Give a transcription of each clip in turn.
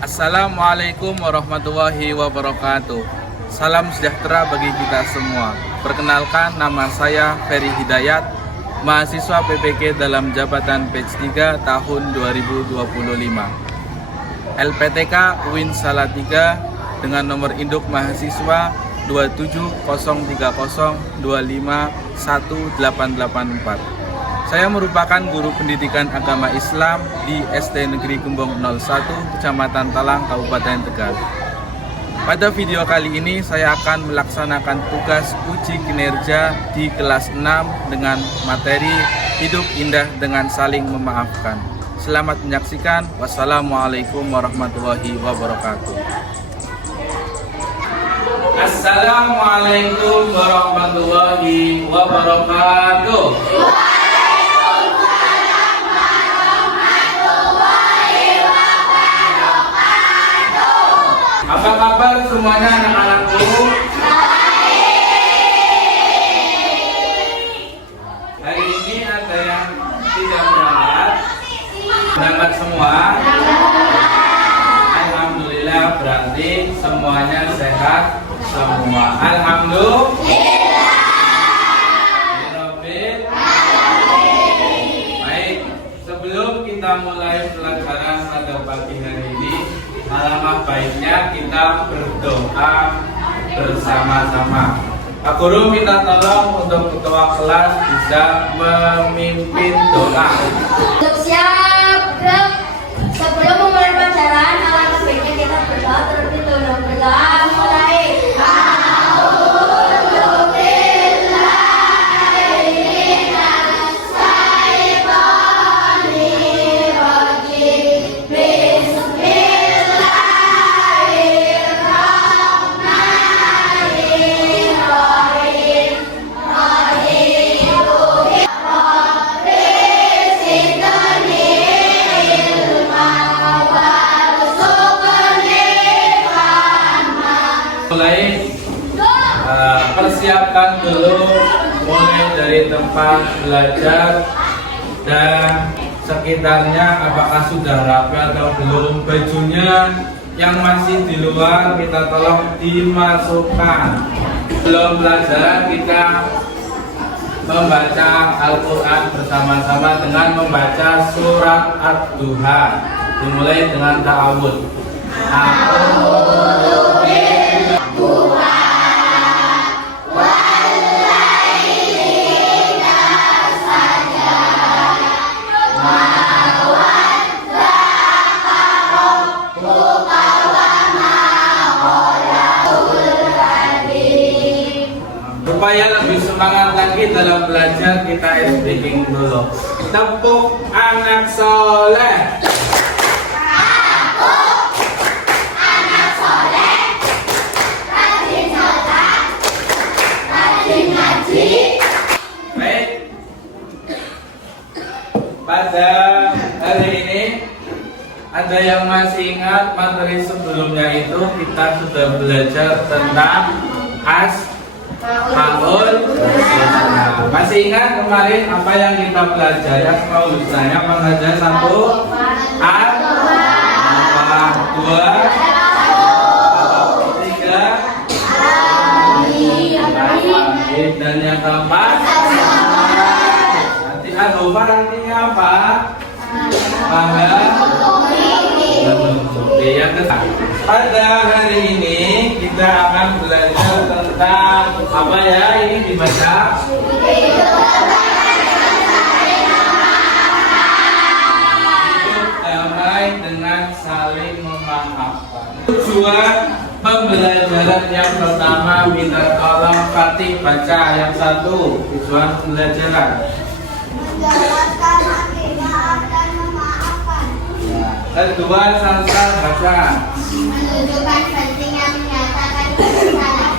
Assalamualaikum warahmatullahi wabarakatuh. Salam sejahtera bagi kita semua. Perkenalkan, nama saya Ferry Hidayat, mahasiswa PPK dalam jabatan batch 3 tahun 2025. LPTK UIN Salatiga dengan nomor induk mahasiswa 2700252518884. Saya merupakan guru pendidikan agama Islam di SD Negeri Gembong 01, Kecamatan Talang, Kabupaten Tegal. Pada video kali ini saya akan melaksanakan tugas uji kinerja di kelas 6 dengan materi Hidup Indah dengan Saling Memaafkan. Selamat menyaksikan. Wassalamualaikum warahmatullahi wabarakatuh. Assalamualaikum warahmatullahi wabarakatuh. Apa kabar semuanya anak-anakku? Hari ini ada yang tidak berangkat semua. Alhamdulillah, berarti semuanya sehat semua. Alhamdulillah. Baik, sebelum kita mulai pelajaran pada pagi hari ini, alangkah baiknya kita berdoa bersama-sama. Pak Guru minta tolong untuk ketua kelas bisa memimpin doa. Siap, Bro. Sebelum memulai pelajaran, alangkah baiknya kita berdoa terlebih dahulu. Berdoa mulai. Persiapkan dulu mulai dari tempat belajar dan sekitarnya, apakah sudah rapi atau belum. Bajunya yang masih di luar kita tolong dimasukkan. Sebelum pelajaran kita membaca Al-Quran bersama-sama dengan membaca surat Ad-Duha. Dimulai dengan ta'awud. Supaya lebih semangat lagi dalam belajar, kita speaking dulu. Tepuk anak soleh. Tepuk anak soleh. Rajin sholat, rajin ngaji. Baik. Pada hari ini ada yang masih ingat materi sebelumnya itu kita sudah belajar tentang Asmaul Husna. Masih ingat kemarin apa yang kita pelajari? Asmaul Husna-nya apa saja? Satu, Allah, dua, tiga, dan yang keempat, nanti Al-Ghafar artinya apa? Yang pada hari ini kita akan belajar tentang apa ya? Ini dibaca hidup damai dengan saling memaafkan. Tujuan pembelajaran yang pertama, minta tolong Fatih baca yang satu. Tujuan pembelajaran Menjelaskan hakikat dan memaafkan. kedua, Santa baca. Menunjukkan pentingnya menyatakan kesalahan.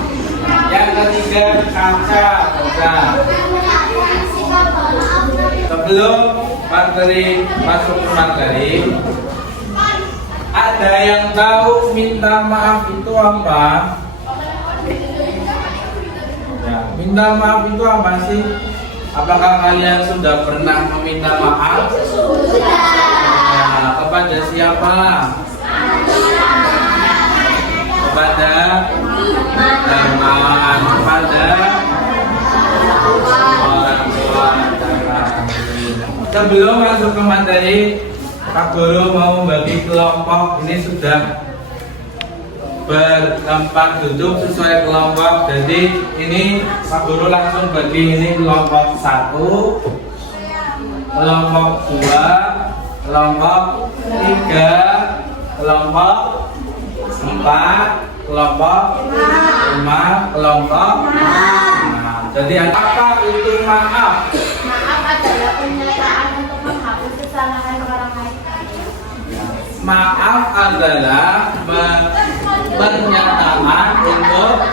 Yang ketiga, Kaca baca. Menunjukkan sikap pemaaf. Sebelum materi masuk ke materi, ada yang tahu minta maaf itu apa? Ya, minta maaf itu apa sih? Apakah kalian sudah pernah meminta maaf? Sudah. Ya, kepada siapa? sebelum masuk ke materi, Pak Guru mau bagi kelompok. Ini sudah bertempat duduk sesuai kelompok. Jadi ini Pak Guru langsung bagi ini kelompok 1, kelompok 2, kelompok 3, kelompok 4, kelompok 5, kelompok 6. Jadi apa itu maaf? Maaf adalah pernyataan untuk menghapus kesalahan orang lain. Maaf adalah pernyataan untuk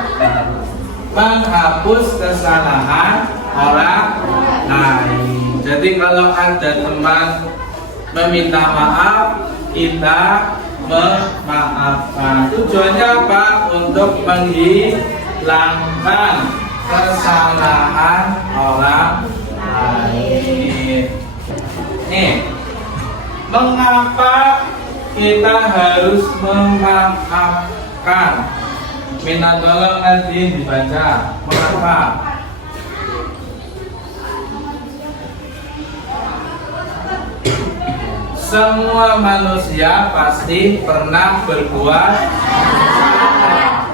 menghapus kesalahan orang lain. Jadi kalau ada teman meminta maaf, kita memaafkan. Tujuannya apa? Untuk menghilangkan kesalahan orang lain. Nih, mengapa kita harus memaafkan? Minta tolong nanti dibaca. Mengapa? Semua manusia pasti pernah berbuat salah.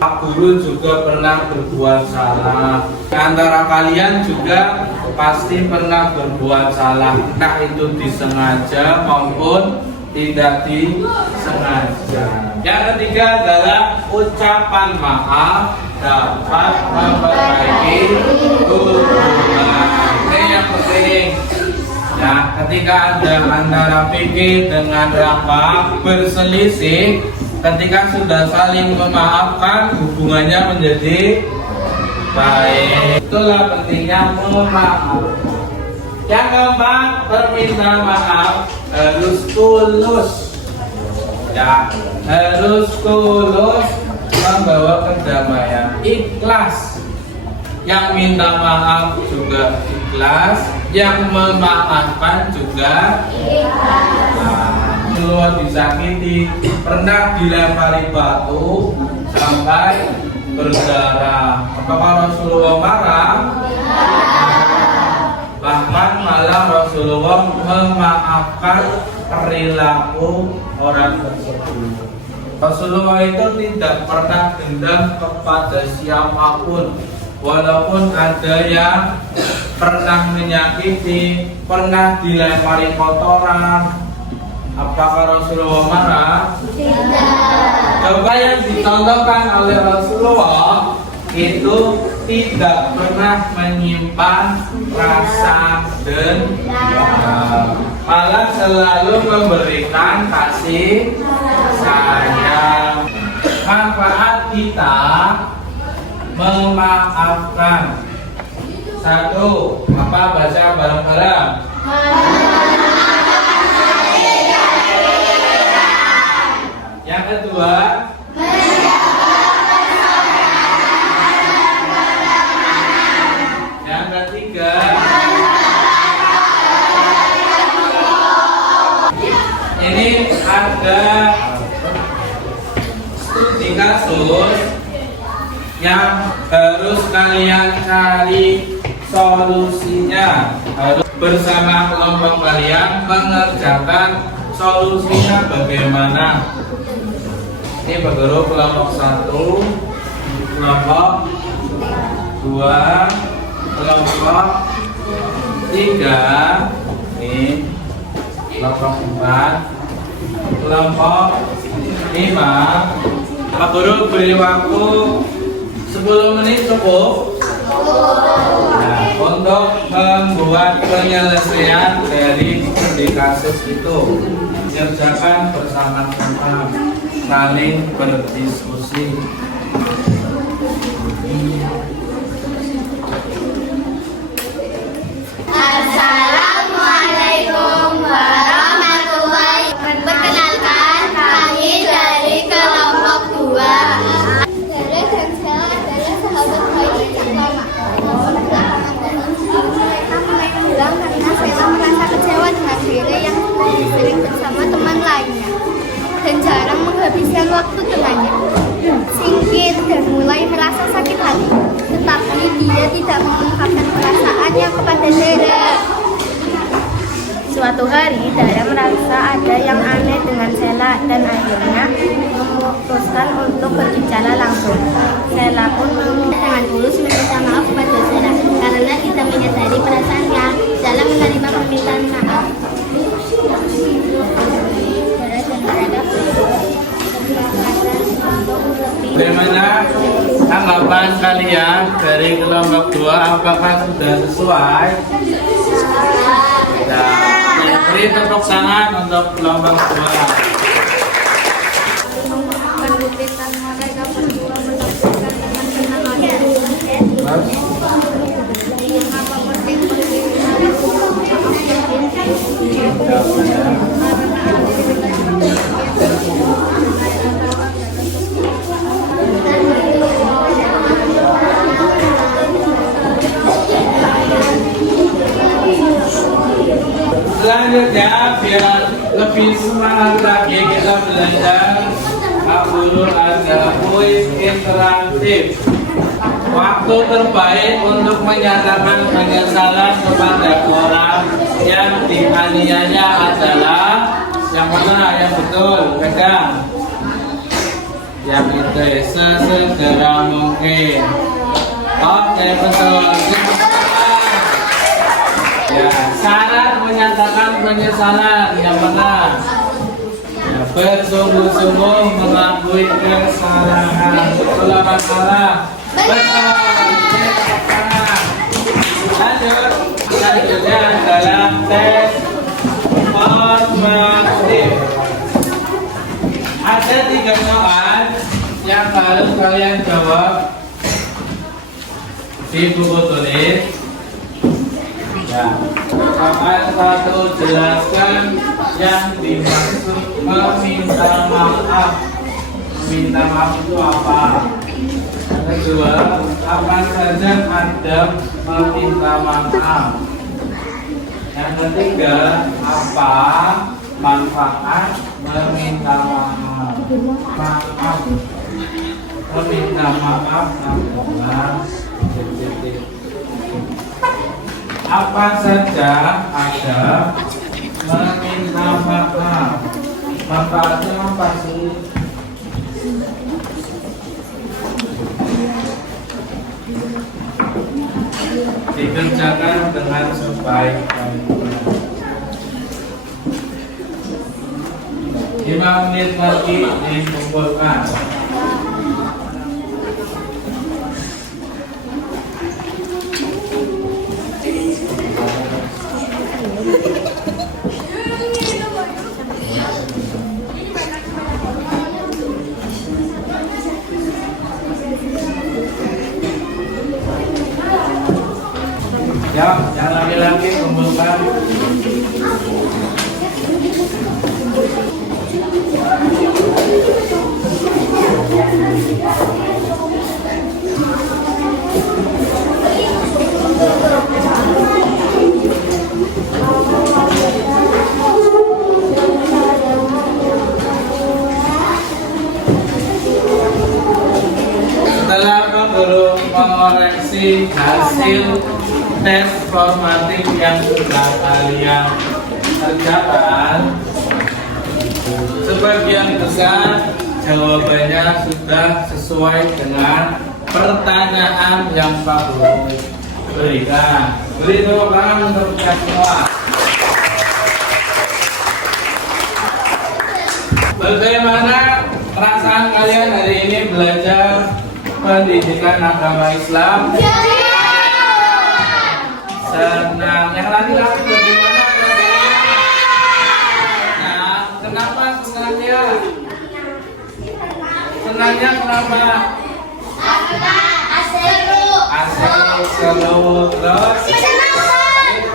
Pak Guru juga pernah berbuat salah. Antara kalian juga pasti pernah berbuat salah, entah itu disengaja maupun tidak disengaja. Yang ketiga adalah ucapan maaf dapat memperbaiki hubungan. Ini yang penting. Nah, ketika ada antara fikih dengan Rafa berselisih, ketika sudah saling memaafkan, hubungannya menjadi baik. Itulah pentingnya memaaf. Yang keempat, permintaan maaf harus tulus. Ya, harus tulus membawa kedamaian, ikhlas. Yang minta maaf juga ikhlas, yang memaafkan juga ikhlas. Rasulullah disakiti, pernah dilempari batu sampai berdarah. Apakah Rasulullah marah? Bahkan malah Rasulullah memaafkan perilaku orang tersebut. Rasulullah itu tidak pernah dendam kepada siapapun, walaupun ada yang pernah menyakiti, pernah dilempari kotoran. Apakah Rasulullah marah? Tidak. Coba yang dicontohkan oleh Rasulullah itu tidak pernah menyimpan rasa dendam, malah selalu memberikan kasih sayang. Manfaat kita memaafkan. Satu, apa baca bareng-bareng? Yang kedua, yang ketiga, ini ada studi kasus yang harus kalian cari solusinya. Harus bersama kelompok kalian mengerjakan solusinya bagaimana. Ini Pak Guru kelompok 1, kelompok 2, kelompok 3, ini kelompok 4, kelompok 5. Pak Guru beri waktu 10 menit cukup. Nah, untuk membuat penyelesaian dari kasus itu, kerjakan bersama-sama, saling berdiskusi. Assalamualaikum warahmatullahi wabarakatuh. Perkenalkan, kami dari kelompok 2. Zara dan Sel adalah sahabat baik yang lama. Mereka mulai pulang karena Sela merasa kecewa dengan diri yang lebih sering bersama teman lainnya dan jarang menghabiskan waktu dengannya. Singkir dan mulai merasa sakit hati, tetapi dia tidak mengungkapkan perasaannya kepada Zara. Suatu hari, Dara merasa ada yang aneh dengan Sela dan akhirnya memutuskan untuk berbicara langsung. Sela pun dengan tulus meminta maaf pada Sela karena tidak menyadari perasaannya dalam menerima permintaan maaf. Bagaimana tanggapan kalian dari kelompok 2? Apakah sudah sesuai? Nah, beri tepuk tangan untuk kelompok 2. Selanjutnya, biar lebih semangat lagi kita belajar, Pak Guru ada kuis interaktif. Waktu terbaik untuk menyatakan penyesalan kepada orang yang dianiaya adalah yang mana? Yang betul, pegang. Yang itu sesegera mungkin. Oke, betul. Ya, syarat menyatakan penyesalan yang benar. Ya, bersungguh-sungguh mengakui kesalahan. Betul apa salah? Betul. Lanjut. Selanjutnya adalah tes formatif. Ada 3 soal yang harus kalian jawab di buku tulis. Ya, soal 1, jelaskan yang dimaksud meminta maaf. Meminta maaf itu apa? Yang 2, apa saja ada meminta maaf? Yang 3, apa manfaat meminta maaf? Maaf, meminta maaf adalah apa saja ada meminta maaf. Manfaatnya apa sih? Dikerjakan dengan sebaik-baiknya. 5 menit lagi dikumpulkan. Ya, yang laki-laki kumpulkan. Setelah Pak Guru mengoreksi hasil tes formatif yang sudah kalian kerjakan, sebagian besar jawabannya sudah sesuai dengan pertanyaan yang Pak Guru berikan. Beri tepuk tangan untuk kita semua. Bagaimana perasaan kalian hari ini belajar pendidikan agama Islam? Senang. Yang laki-laki bagaimana? Nah, kenapa senangnya? Senangnya kenapa? Asik, seru, terus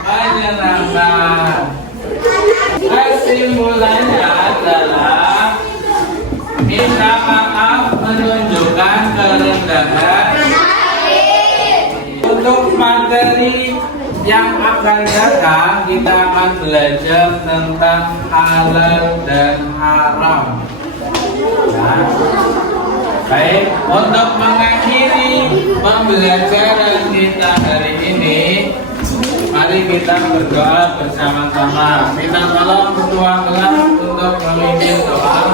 menyenangkan. Kesimpulannya adalah minta maaf menunjukkan kerendahan. Untuk materi yang akan datang, kita akan belajar tentang halal dan haram. Nah, baik, untuk mengakhiri pembelajaran kita hari ini, mari Mari kita berdoa bersama-sama. Minta tolong ketua kelas untuk memimpin doa.